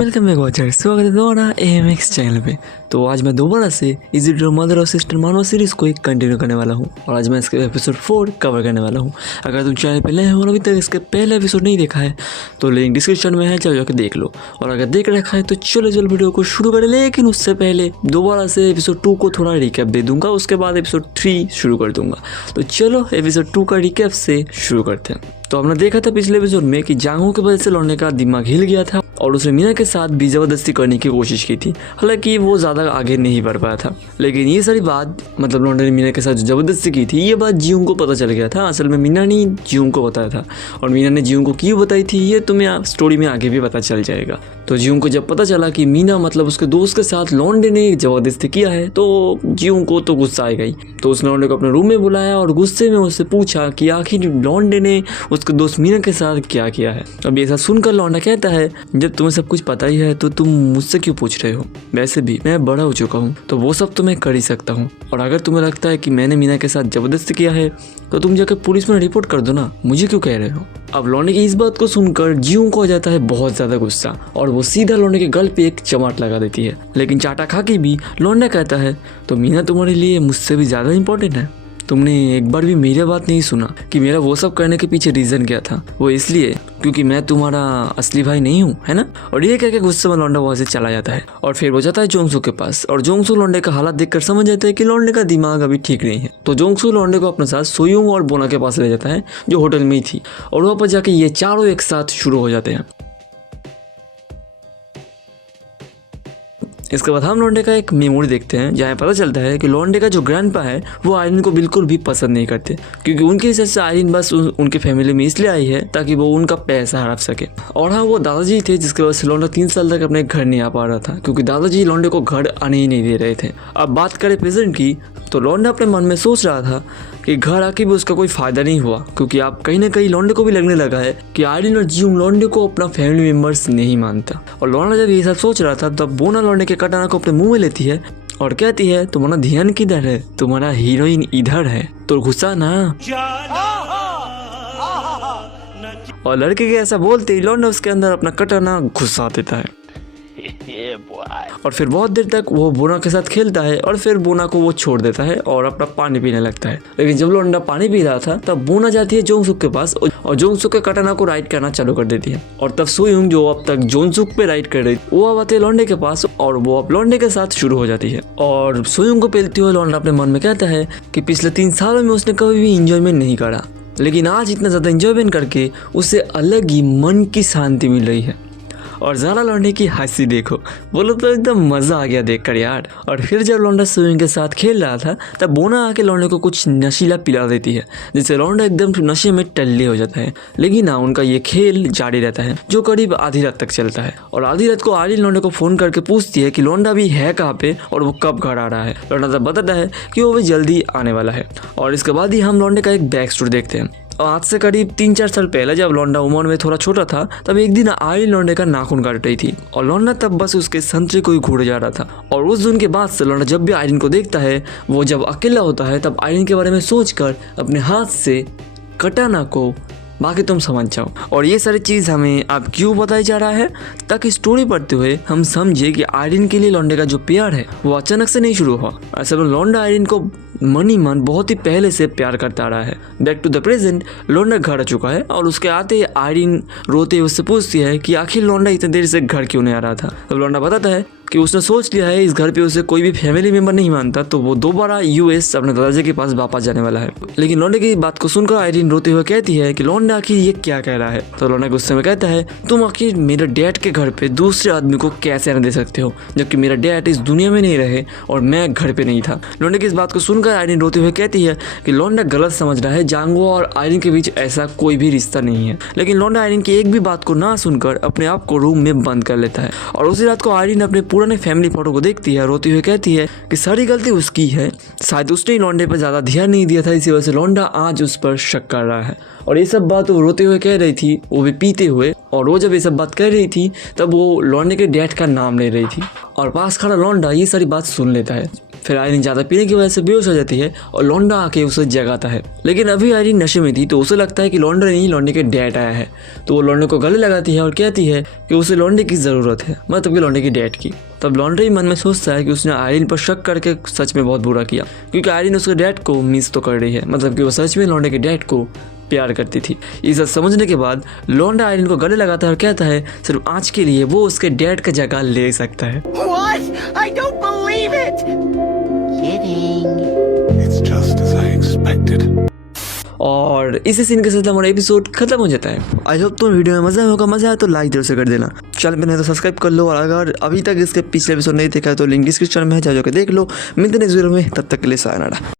Welcome back watcher, स्वागत है दोबारा AMX चैनल पे। तो आज मैं दोबारा से इजी टू मदर और सिस्टर मानो सीरीज़ को एक कंटिन्यू करने वाला हूँ और आज मैं इसके एपिसोड 4 कवर करने वाला हूँ। अगर तुम चैनल पे नए हो और अभी तक इसके पहले एपिसोड नहीं देखा है तो लिंक डिस्क्रिप्शन में है, चलो जाकर देख लो। और अगर देख रखा है तो चलो वीडियो को शुरू करें, लेकिन उससे पहले दोबारा से एपिसोड 2 को थोड़ा रिकैप दे दूंगा, उसके बाद एपिसोड 3 शुरू कर दूंगा। तो चलो एपिसोड 2 का रिकैप से शुरू करते हैं। तो हमने देखा था पिछले एपिसोड में कि जांगो की वजह से लौंडे का दिमाग हिल गया था और उसने मीना के साथ भी जबरदस्ती करने की कोशिश की थी। हालांकि वो ज़्यादा आगे नहीं बढ़ पाया था, लेकिन ये सारी बात मतलब लौंडे ने मीना के साथ जबरदस्ती की थी, ये बात जीऊंग को पता चल गया था। असल में मीना ने जीऊंग को बताया था और मीना ने जीऊंग को क्यों बताई थी ये तुम्हें स्टोरी में आगे भी पता चल जाएगा। तो जीऊंग को जब पता चला कि मीना मतलब उसके दोस्त के साथ लौंडे ने जबरदस्ती किया है तो जीऊंग को तो गुस्सा आ गई। तो उसने लौंडे को अपने रूम में बुलाया और गुस्से में उससे पूछा कि आखिर लौंडे ने उसके दोस्त मीना के साथ क्या किया है। अब ऐसा सुनकर लौंडा कहता है, जब तुम्हें सब कुछ पता ही है तो तुम मुझसे क्यों पूछ रहे हो, वैसे भी मैं बड़ा हो चुका हूँ तो वो सब तो मैं कर ही सकता हूँ। और अगर तुम्हें लगता है कि मैंने मीना के साथ जबरदस्ती किया है तो तुम जाकर पुलिस में रिपोर्ट कर दो ना, मुझे क्यों कह रहे हो। अब लौंडे की इस बात को सुनकर जीऊंग को हो जाता है बहुत ज्यादा गुस्सा और वो सीधा लौंडे के गल पे एक चमाट लगा देती है। लेकिन चाटा खा के भी लौंडा कहता है, तो मीना तुम्हारे लिए मुझसे भी ज्यादा इंपॉर्टेंट है। तुमने एक बार भी मेरी बात नहीं सुना कि मेरा वो सब करने के पीछे रीजन क्या था, वो इसलिए क्योंकि मैं तुम्हारा असली भाई नहीं हूँ, है ना। और ये कह के गुस्से में लौंडा वहां से चला जाता है और फिर वो जाता है जोंगसू के पास और जोंगसू लौंडे का हालत देखकर समझ जाता है कि लौंडे का दिमाग अभी ठीक नहीं है। तो जोंगसू लौंडे को अपने साथ सोयूंग और बोना के पास ले जाता है जो होटल में ही थी और वहाँ पर जाके ये चारों एक साथ शुरू हो जाते हैं। इसके बाद हम लौंडे का एक मेमोरी देखते हैं जहाँ पता चलता है कि लौंडे का जो ग्रैंडपा है वो आयरन को बिल्कुल भी पसंद नहीं करते, क्योंकि उनके हिसाब से आयरन बस उनके फैमिली में इसलिए आई है ताकि वो उनका पैसा हड़प सके। और हाँ, वो दादाजी थे जिसके वजह से लौंडा 3 साल तक अपने घर नहीं आ पा रहा था, क्योंकि दादाजी लौंडे को घर आने ही नहीं दे रहे थे। अब बात करें प्रेजेंट की तो लौंडा अपने मन में सोच रहा था कि घर आके भी उसका कोई फायदा नहीं हुआ, क्योंकि आप कहीं ना कहीं लौंडे को भी लगने लगा है कि आयरन और जीऊंग लौंडे को अपना फैमिली मेंबर्स नहीं मानता। और लौंडा जब ये सब सोच रहा था तब बोना लौंडे के कटाना को अपने मुंह में लेती है और कहती है, तुम्हारा ध्यान किधर है, तुम्हारा हीरोइन इधर है तो घुसा ना। और लड़के के ऐसा बोलते ही लौंडा उसके अंदर अपना कटाना घुसा देता है और फिर बहुत देर तक वो बोना के साथ खेलता है और फिर बोना को वो छोड़ देता है और अपना पानी पीने लगता है। लेकिन जब लौंडा पानी पी रहा था तब बोना जाती है जोंगसुक के पास और जोंगसुक के कटाना को राइड करना चालू कर देती है। और तब सोयूंग जो अब तक जोंगसुक पे राइड कर रही थी वो अब आती है लौंडे के पास और वो अब लौंडे के साथ शुरू हो जाती है। और सोयूंग को पेलते हुए लौंडा अपने मन में कहता है कि पिछले 3 सालों में उसने कभी भी इंजॉयमेंट नहीं करा, लेकिन आज इतना ज्यादा इंजॉयमेंट करके उसे अलग ही मन की शांति मिल रही है। और ज़रा लौंडे की हंसी देखो, बोलो तो एकदम मज़ा आ गया देखकर यार। और फिर जब लौंडा सोयूंग के साथ खेल रहा था तब बोना आके लौंडे को कुछ नशीला पिला देती है, जिससे लौंडा एकदम नशे में टल्ले हो जाता है। लेकिन ना उनका ये खेल जारी रहता है जो करीब आधी रात तक चलता है। और आधी रात को आर्यन लौंडे को फ़ोन करके पूछती है कि लौंडा भी है कहाँ पे और वो कब घर आ रहा है। लौंडा तब बताता है कि वो भी जल्दी आने वाला है। और इसके बाद ही हम लौंडे का एक बैक स्टोरी देखते हैं। आज से करीब 3-4 साल पहले जब लौंडा उम्र में थोड़ा छोटा था तब एक दिन आयरन लौंडे का नाखून काट रही थी और लौंडा तब बस उसके संतरे को ही घूरे जा रहा था। और उस दिन के बाद से लौंडा जब भी आयरन को देखता है, वो जब अकेला होता है तब आयरन के बारे में सोचकर अपने हाथ से कटाना को, बाकी तुम समझ जाओ। और ये सारी चीज़ हमें अब क्यों बताई जा रहा है, ताकि स्टोरी पढ़ते हुए हम समझे कि आयरन के लिए लौंडे का जो प्यार है वो अचानक से नहीं शुरू हुआ। असल में लौंडा आयरन को मन ही मन बहुत ही पहले से प्यार करता रहा है। बैक टू द प्रेजेंट, लौंडा घर आ चुका है और उसके आते ही आयरन रोते हुए उससे पूछती है कि आखिर लौंडा इतने देर से घर क्यों नहीं आ रहा था। तब लौंडा बताता है कि उसने सोच लिया है इस घर पे उसे कोई भी फैमिली मेंबर नहीं मानता, तो वो दोबारा US अपने दादाजी के पास वापस जाने वाला है। लेकिन लौंडे की बात को सुनकर आयरन रोते हुए कहती है कि लौंडा आखिर ये क्या कह रहा है। तो लौंडा गुस्से में कहता है, तुम आखिर मेरे डैड के घर पे दूसरे आदमी को कैसे आने दे सकते हो, जबकि मेरा डैड इस दुनिया में नहीं रहे और मैं घर पे नहीं था। लौंडे की इस बात को सुनकर आयरन रोते हुए कहती है कि लौंडा गलत समझ रहा है, जांगो और आयरन के बीच ऐसा कोई भी रिश्ता नहीं है। लेकिन लौंडा आयरन की एक भी बात को ना सुनकर अपने आप को रूम में बंद कर लेता है। और उसी रात को आयरन अपने पुराने फैमिली फोटो देखती है, रोती हुई कहती है कि सारी गलती उसकी है, शायद उसने लौंडे पर ज्यादा ध्यान नहीं दिया था, इसी वजह से लौंडा आज उस पर शक कर रहा है। और ये सब बात वो रोते हुए कह रही थी, वो भी पीते हुए। और वो जब ये सब बात कह रही थी तब वो लौंडे के डैड का नाम ले रही थी और पास खड़ा लौंडा ये सारी बात सुन लेता है। फिर आयरीन ज़्यादा पीने की वजह से बेहोश हो जाती है और लौंडा आके उसे जगाता है। लेकिन अभी आयरीन नशे में थी तो उसे लगता है कि लौंडा नहीं, लौंडे के डैड आया है। तो वो लौंडे को गले लगाती है और कहती है कि उसे लौंडे की ज़रूरत है, मतलब कि लौंडे की डैड की। तब लौंडा ही मन में सोचता है कि उसने आयरीन पर शक करके सच में बहुत बुरा किया, क्योंकि आयरीन उसके डैड को मिस तो कर रही है, मतलब कि वो सच में लौंडे के डैड को प्यार करती थी। ये सब समझने के बाद लौंडा आयरीन को गले लगाता है और कहता है सिर्फ आज के लिए वो उसके डैड का जगह ले सकता है। What? I don't believe it! Kidding. It's just as I expected. और इसी सीन के साथ हमारा एपिसोड खत्म हो जाता है। आई होप तुम्हें वीडियो में मजा होगा, मजा आया तो लाइक जरूर से कर देना, चैनल पे नहीं तो सब्सक्राइब कर लो, और अगर अभी तक इसके पिछले एपिसोड नहीं देखा है तो लिंक डिस्क्रिप्शन में है, जाओ के देख लो। मिलते हैं नेक्स्ट वीडियो में, तब तक के लिए सायनारा।